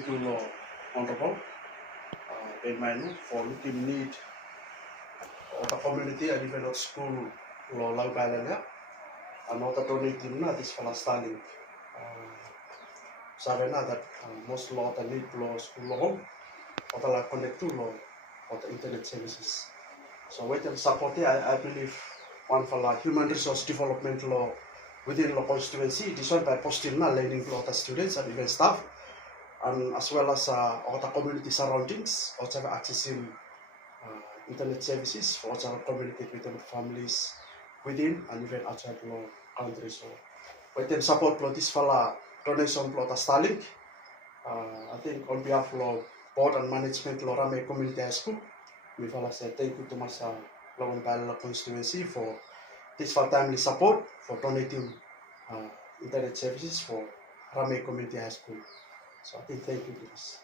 Pitulo Honorable Benmainu for looking need of the community and even at school lo lau balanga and not donating na this for Starlink. Sabi na that most lot the need lo school lo home or the connect to lo or the internet services. So we can support it. I believe one for the human resource development law within the constituency. This one by posting na learning for the students and even staff, and as well as all the community surroundings, also accessing internet services for also communicate with the families within and even outside the country. So we can support this for donation for the Starlink. I think on behalf of board and management of Ramay Community High School, we will say thank you to Masa Lawan Bala constituency for this for timely support for donating internet services for Ramay Community High School. So I think thank you to this.